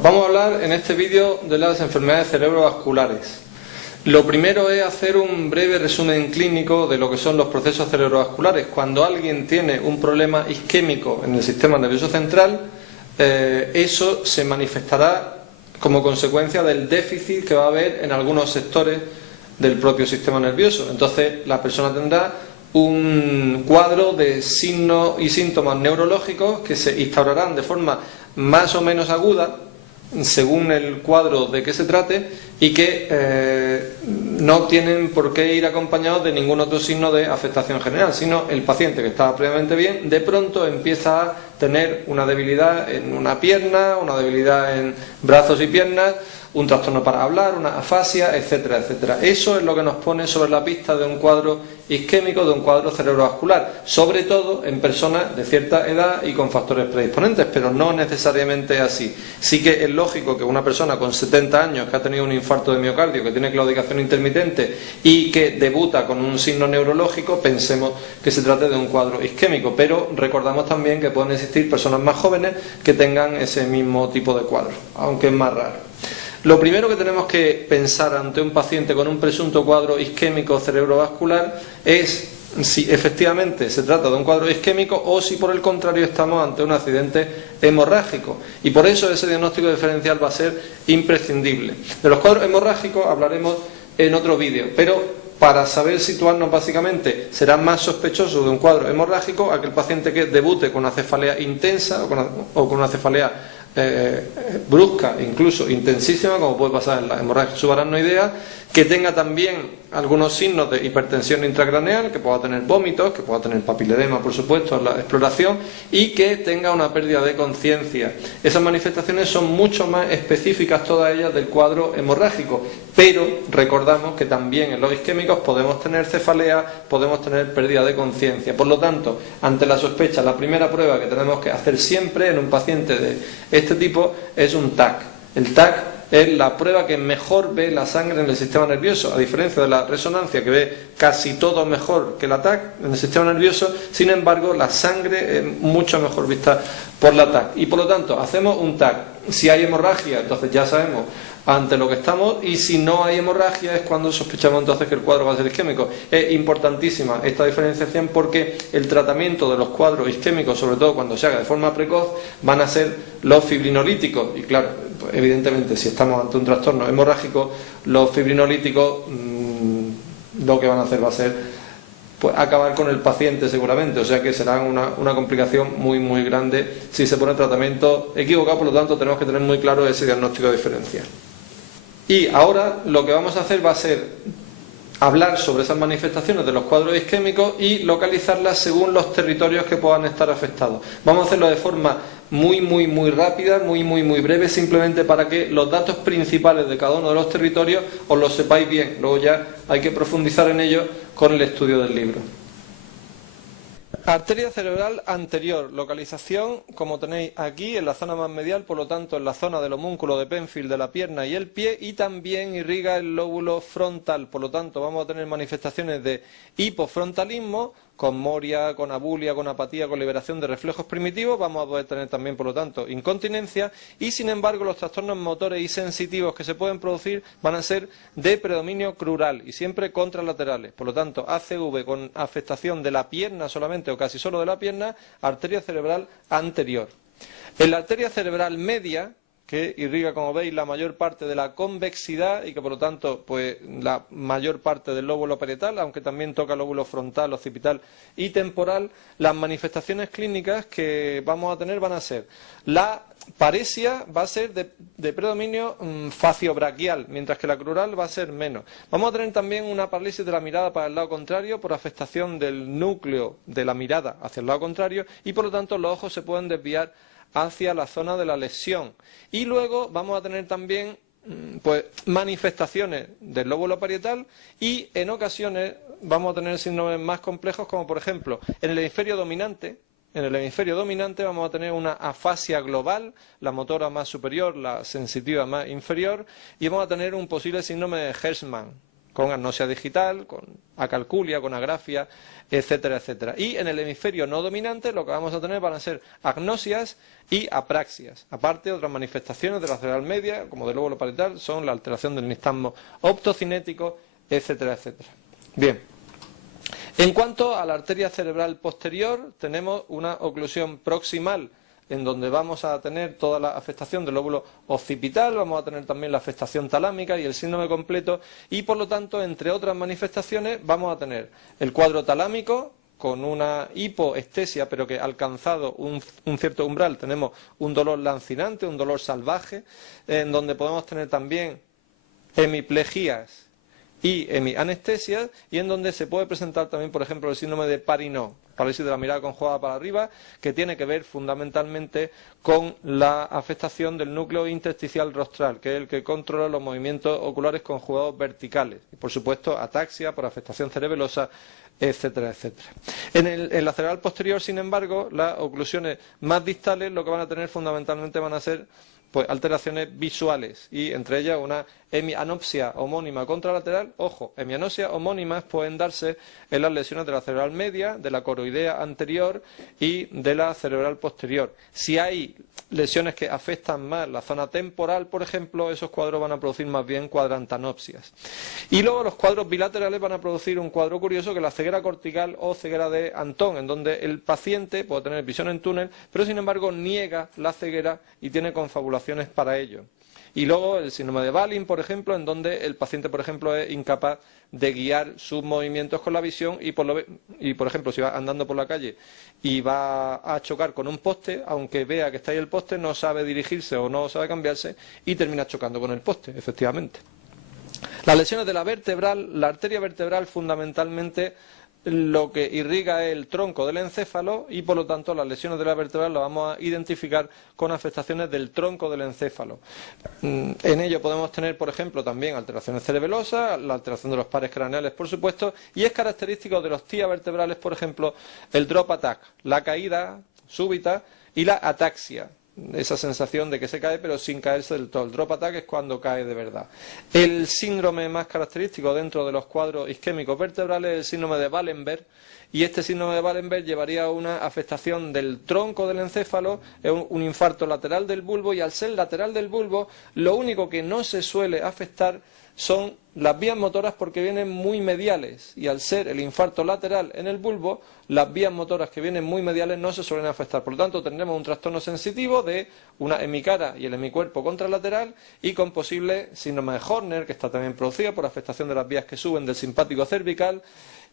Vamos a hablar en este vídeo de las enfermedades cerebrovasculares. Lo primero es hacer un breve resumen clínico de lo que son los procesos cerebrovasculares. Cuando alguien tiene un problema isquémico en el sistema nervioso central, eso se manifestará como consecuencia del déficit que va a haber en algunos sectores del propio sistema nervioso. Entonces la persona tendrá un cuadro de signos y síntomas neurológicos que se instaurarán de forma más o menos aguda según el cuadro de que se trate y que no tienen por qué ir acompañados de ningún otro signo de afectación general, sino el paciente que estaba previamente bien de pronto empieza a tener una debilidad en una pierna, una debilidad en brazos y piernas, un trastorno para hablar, una afasia, etcétera, etcétera. Eso es lo que nos pone sobre la pista de un cuadro isquémico, de un cuadro cerebrovascular, sobre todo en personas de cierta edad y con factores predisponentes, pero no necesariamente así. Sí que es lógico que una persona con 70 años que ha tenido un infarto de miocardio, que tiene claudicación intermitente y que debuta con un signo neurológico, pensemos que se trate de un cuadro isquémico, pero recordamos también que pueden existir personas más jóvenes que tengan ese mismo tipo de cuadro, aunque es más raro. Lo primero que tenemos que pensar ante un paciente con un presunto cuadro isquémico cerebrovascular es si efectivamente se trata de un cuadro isquémico o si por el contrario estamos ante un accidente hemorrágico, y por eso ese diagnóstico diferencial va a ser imprescindible. De los cuadros hemorrágicos hablaremos en otro vídeo, pero para saber situarnos básicamente será más sospechoso de un cuadro hemorrágico aquel paciente que debute con una cefalea intensa o con una cefalea brusca, incluso intensísima, como puede pasar en la hemorragia subaracnoidea, que tenga también algunos signos de hipertensión intracraneal, que pueda tener vómitos, que pueda tener papiledema, por supuesto, en la exploración, y que tenga una pérdida de conciencia. Esas manifestaciones son mucho más específicas, todas ellas, del cuadro hemorrágico, pero recordamos que también en los isquémicos podemos tener cefalea, podemos tener pérdida de conciencia. Por lo tanto, ante la sospecha, la primera prueba que tenemos que hacer siempre en un paciente de este tipo es un TAC. El TAC es la prueba que mejor ve la sangre en el sistema nervioso, a diferencia de la resonancia, que ve casi todo mejor que la TAC en el sistema nervioso. Sin embargo, la sangre es mucho mejor vista por la TAC, y por lo tanto hacemos un TAC. Si hay hemorragia, entonces ya sabemos ante lo que estamos, y si no hay hemorragia es cuando sospechamos entonces que el cuadro va a ser isquémico. Es importantísima esta diferenciación porque el tratamiento de los cuadros isquémicos, sobre todo cuando se haga de forma precoz, van a ser los fibrinolíticos, y claro, pues evidentemente si estamos ante un trastorno hemorrágico, los fibrinolíticos lo que van a hacer va a ser pues acabar con el paciente seguramente, o sea que será una complicación muy muy grande si se pone tratamiento equivocado. Por lo tanto tenemos que tener muy claro ese diagnóstico diferencial. Y ahora lo que vamos a hacer va a ser hablar sobre esas manifestaciones de los cuadros isquémicos y localizarlas según los territorios que puedan estar afectados. Vamos a hacerlo de forma muy rápida, muy breve, simplemente para que los datos principales de cada uno de los territorios os los sepáis bien. Luego ya hay que profundizar en ello con el estudio del libro. Arteria cerebral anterior, localización como tenéis aquí en la zona más medial, por lo tanto en la zona del homúnculo de Penfield de la pierna y el pie, y también irriga el lóbulo frontal. Por lo tanto vamos a tener manifestaciones de hipofrontalismo, con moria, con abulia, con apatía, con liberación de reflejos primitivos. Vamos a poder tener también, por lo tanto, incontinencia, y sin embargo los trastornos motores y sensitivos que se pueden producir van a ser de predominio crural y siempre contralaterales. Por lo tanto, ACV con afectación de la pierna solamente o casi solo de la pierna, arteria cerebral anterior. En la arteria cerebral media, que irriga, como veis, la mayor parte de la convexidad y que por lo tanto pues la mayor parte del lóbulo parietal, aunque también toca el lóbulo frontal, occipital y temporal, las manifestaciones clínicas que vamos a tener van a ser la paresia, va a ser de predominio faciobraquial, mientras que la crural va a ser menos. Vamos a tener también una parálisis de la mirada para el lado contrario por afectación del núcleo de la mirada hacia el lado contrario, y por lo tanto los ojos se pueden desviar hacia la zona de la lesión. Y luego vamos a tener también pues manifestaciones del lóbulo parietal, y en ocasiones vamos a tener síndromes más complejos, como por ejemplo en el hemisferio dominante. En el hemisferio dominante vamos a tener una afasia global, la motora más superior, la sensitiva más inferior, y vamos a tener un posible síndrome de Hirschsprung, con agnosia digital, con acalculia, con agrafia, etcétera, etcétera. Y en el hemisferio no dominante lo que vamos a tener van a ser agnosias y apraxias. Aparte, otras manifestaciones de la cerebral media, como del lóbulo parietal, son la alteración del nistagmo optocinético, etcétera, etcétera. Bien. En cuanto a la arteria cerebral posterior, tenemos una oclusión proximal, en donde vamos a tener toda la afectación del lóbulo occipital, vamos a tener también la afectación talámica y el síndrome completo, y por lo tanto, entre otras manifestaciones, vamos a tener el cuadro talámico, con una hipoestesia, pero que alcanzado un cierto umbral, tenemos un dolor lancinante, un dolor salvaje, en donde podemos tener también hemiplejías y hemianestesias, y en donde se puede presentar también, por ejemplo, el síndrome de Parinot, parálisis de la mirada conjugada para arriba, que tiene que ver fundamentalmente con la afectación del núcleo intersticial rostral, que es el que controla los movimientos oculares conjugados verticales, y por supuesto ataxia por afectación cerebelosa, etcétera, etcétera. En la cerebral posterior, sin embargo, las oclusiones más distales lo que van a tener fundamentalmente van a ser pues alteraciones visuales, y entre ellas una hemianopsia homónima contralateral. Ojo, hemianopsias homónimas pueden darse en las lesiones de la cerebral media, de la coroidea anterior y de la cerebral posterior. Si hay lesiones que afectan más la zona temporal, por ejemplo, esos cuadros van a producir más bien cuadrantanopsias. Y luego los cuadros bilaterales van a producir un cuadro curioso, que es la ceguera cortical o ceguera de Antón, en donde el paciente puede tener visión en túnel, pero sin embargo niega la ceguera y tiene confabulaciones para ello. Y luego el síndrome de Wallin, por ejemplo, en donde el paciente, por ejemplo, es incapaz de guiar sus movimientos con la visión y, por ejemplo, si va andando por la calle y va a chocar con un poste, aunque vea que está ahí el poste, no sabe dirigirse o no sabe cambiarse y termina chocando con el poste, efectivamente. Las lesiones de la vertebral, la arteria vertebral fundamentalmente lo que irriga es el tronco del encéfalo, y por lo tanto las lesiones de la vertebral las vamos a identificar con afectaciones del tronco del encéfalo. En ello podemos tener, por ejemplo, también alteraciones cerebelosas, la alteración de los pares craneales, por supuesto, y es característico de los TIA vertebrales, por ejemplo, el drop attack, la caída súbita, y la ataxia, esa sensación de que se cae pero sin caerse del todo. El drop attack es cuando cae de verdad. El síndrome más característico dentro de los cuadros isquémicos vertebrales es el síndrome de Wallenberg, y este síndrome de Wallenberg llevaría a una afectación del tronco del encéfalo, es un infarto lateral del bulbo, y al ser lateral del bulbo lo único que no se suele afectar son las vías motoras, porque vienen muy mediales, y al ser el infarto lateral en el bulbo, las vías motoras que vienen muy mediales no se suelen afectar. Por lo tanto, tendremos un trastorno sensitivo de una hemicara y el hemicuerpo contralateral, y con posible síndrome de Horner, que está también producida por afectación de las vías que suben del simpático cervical,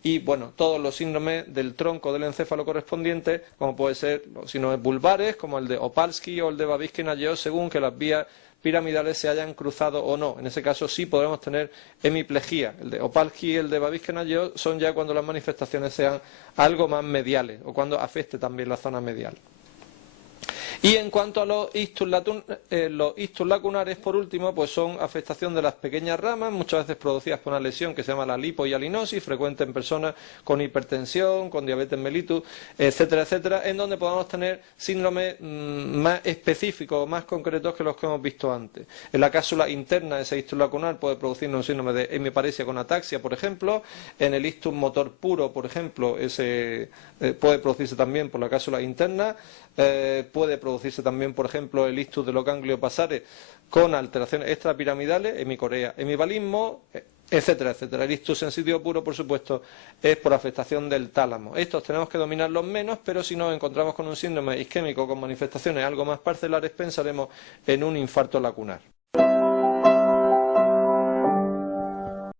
y bueno, todos los síndromes del tronco del encéfalo correspondiente, como puede ser los síndromes bulbares, como el de Opalsky o el de Babinski-Najev, según que las vías piramidales se hayan cruzado o no. En ese caso sí podremos tener hemiplejía. El de Opalsky y el de Babinski-Najev son ya cuando las manifestaciones sean algo más mediales, o cuando afecte también la zona medial. Y en cuanto a los ictus lacunares, por último, pues son afectación de las pequeñas ramas, muchas veces producidas por una lesión que se llama la lipohialinosis, frecuente en personas con hipertensión, con diabetes mellitus, etcétera, etcétera, en donde podamos tener síndromes más específicos, más concretos que los que hemos visto antes. En la cápsula interna, ese ictus lacunar puede producirnos un síndrome de hemiparesia con ataxia, por ejemplo. En el ictus motor puro, por ejemplo, ese puede producirse también por la cápsula interna. Puede producirse también, por ejemplo, el ictus de los ganglios basares con alteraciones extrapiramidales, hemicorea, hemibalismo, etcétera, etcétera. El ictus sensitivo puro, por supuesto, es por afectación del tálamo. Estos tenemos que dominarlos menos, pero si nos encontramos con un síndrome isquémico con manifestaciones algo más parcelares, pensaremos en un infarto lacunar.